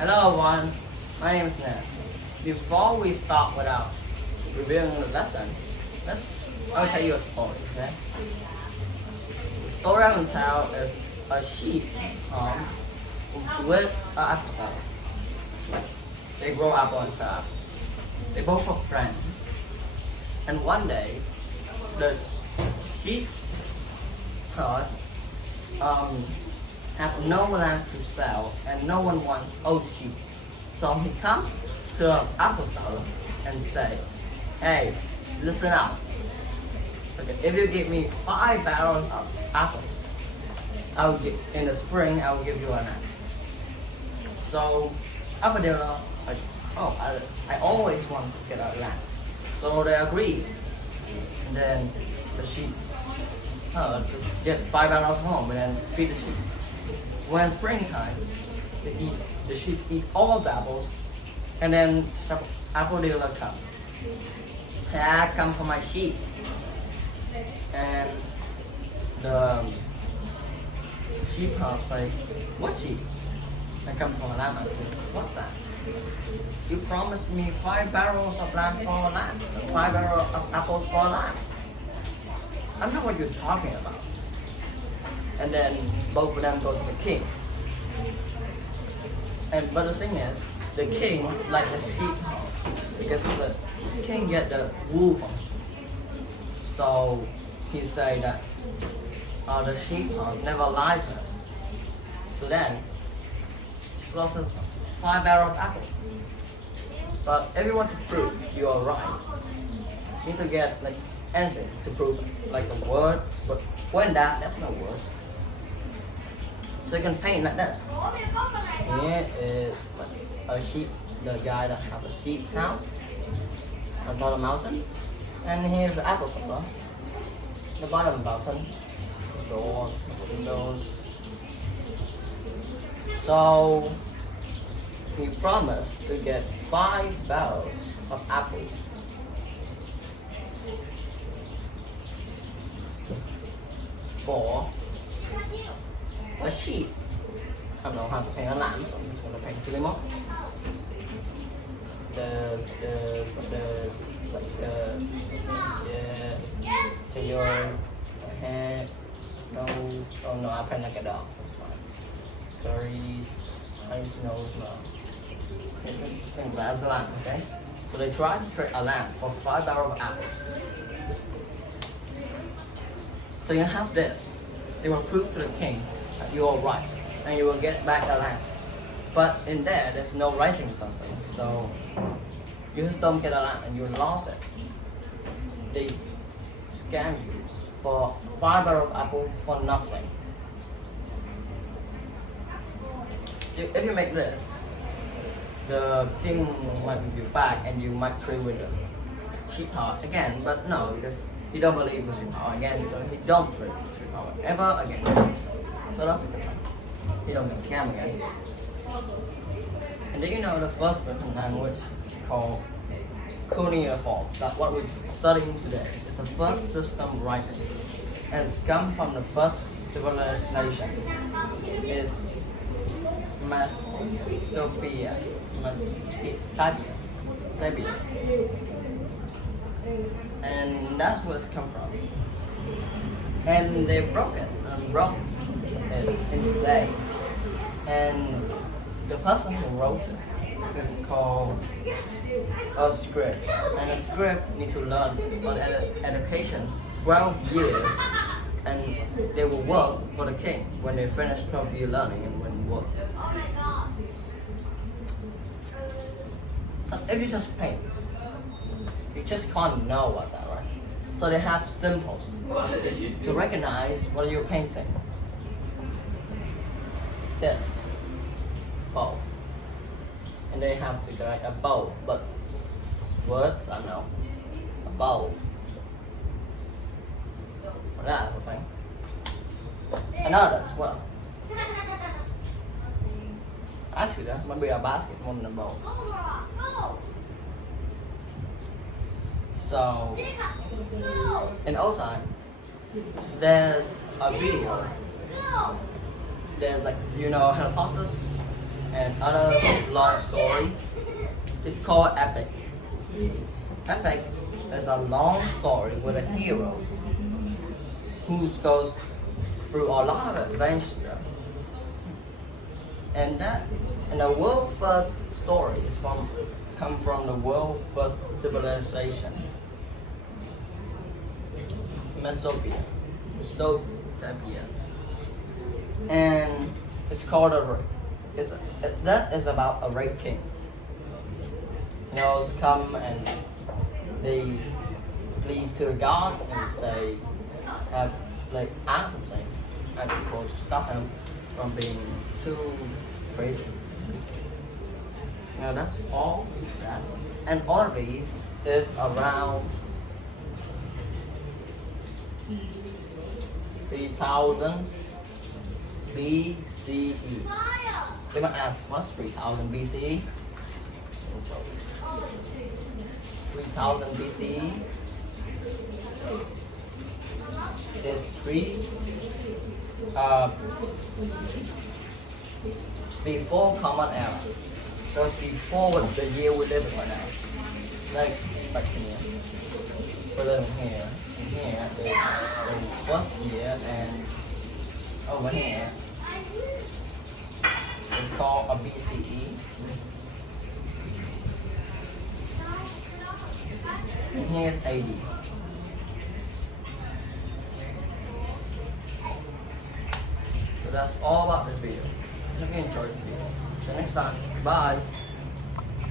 Hello everyone, my name is Nat. Before we start without reviewing the lesson, I'll tell you a story, okay? The story I will tell is a sheep with an apple salad. They grow apple and sell. They both are friends. And one day, the sheep herd have no land to sell and no one wants old sheep. So he comes to an apple seller and say, hey, listen up. Okay, if you give me 5 barrels of apples, in the spring I will give you an apple. So apple dealer like, oh, I always want to get a land. So they agreed. And then the sheep just get 5 barrels home and then feed the sheep. When springtime, the sheep eat all the apples, and then apple dealer come. I come for my sheep, and the sheep house like, what sheep? I come for lamb. What's that? You promised me 5 barrels of lamb for a lamb, 5 barrels of apples for a lamb. I don't know what you're talking about. And then both of them go to the king. But the thing is, the king like the sheep because the king get the wool from it. So he say that the sheep never lied to him. So then he sells 5 barrels of apples. But if you want to prove you are right, you need to get like anything to prove it, like the words. But when that's no words. So you can paint like this. Here is like a sheep, the guy that have a sheep house on top of the mountain. And here's the apple seller, the bottom of the mountain, doors, windows. So he promised to get 5 barrels of apples for a sheep. I don't know how to paint a lamb, so I'm just gonna paint it anymore. To your head, nose. Oh no, I paint like a dog. That's fine. Curries, eyes, nose, mouth. Okay, just simple as a lamb, okay? So they tried to trade a lamb for 5 barrels of apples. So you have this. They will prove to the king that you are right, and you will get back the land. But in there's no writing something, so you just don't get a land and you lost it. They scam you for 5 barrels of apple for nothing. If you make this, the king might give you back and you might trade with the sheep heart again, but no, because he don't believe in sheep heart again, so he don't trade with sheep heart ever again. So that's a good one. He don't get scammed again. And do you know the first written language is called Cuneiforms? That's what we're studying today. It's the first system writing. And it's come from the first civilization. It's Mesopotamia. And that's where it's come from. And they broke it and wrote it in today. And the person who wrote it is called a script. And a script need to learn on education 12 years, and they will work for the king when they finish 12-year learning and when work. If you just paint, you just can't know what's that, right? So they have symbols to recognize what you're painting. This bow, and they have to write a bow, but words I know a bow. Well, that's the thing. Another as well. Actually, that might be a basket more than a bow. So in old time, there's a video. There's like Harry Potter and other long story. It's called epic. Epic is a long story with a hero who goes through a lot of adventure. And the world first story is come from the world first civilizations. Mesopotamia. And it's called that is about a great king. Come and they please to God and say ask something and people to stop him from being too crazy. That's all that. And all of these is around 3000 BCE. They might ask, what's 3000 BCE? 3000 BCE is before Common Era. So it's before the year we live in right now. Like here. We live in here. And here is the first year, and over here it's called a BCE. And here's AD. So that's all about this video. Hope you enjoyed this video. See you next time. Bye.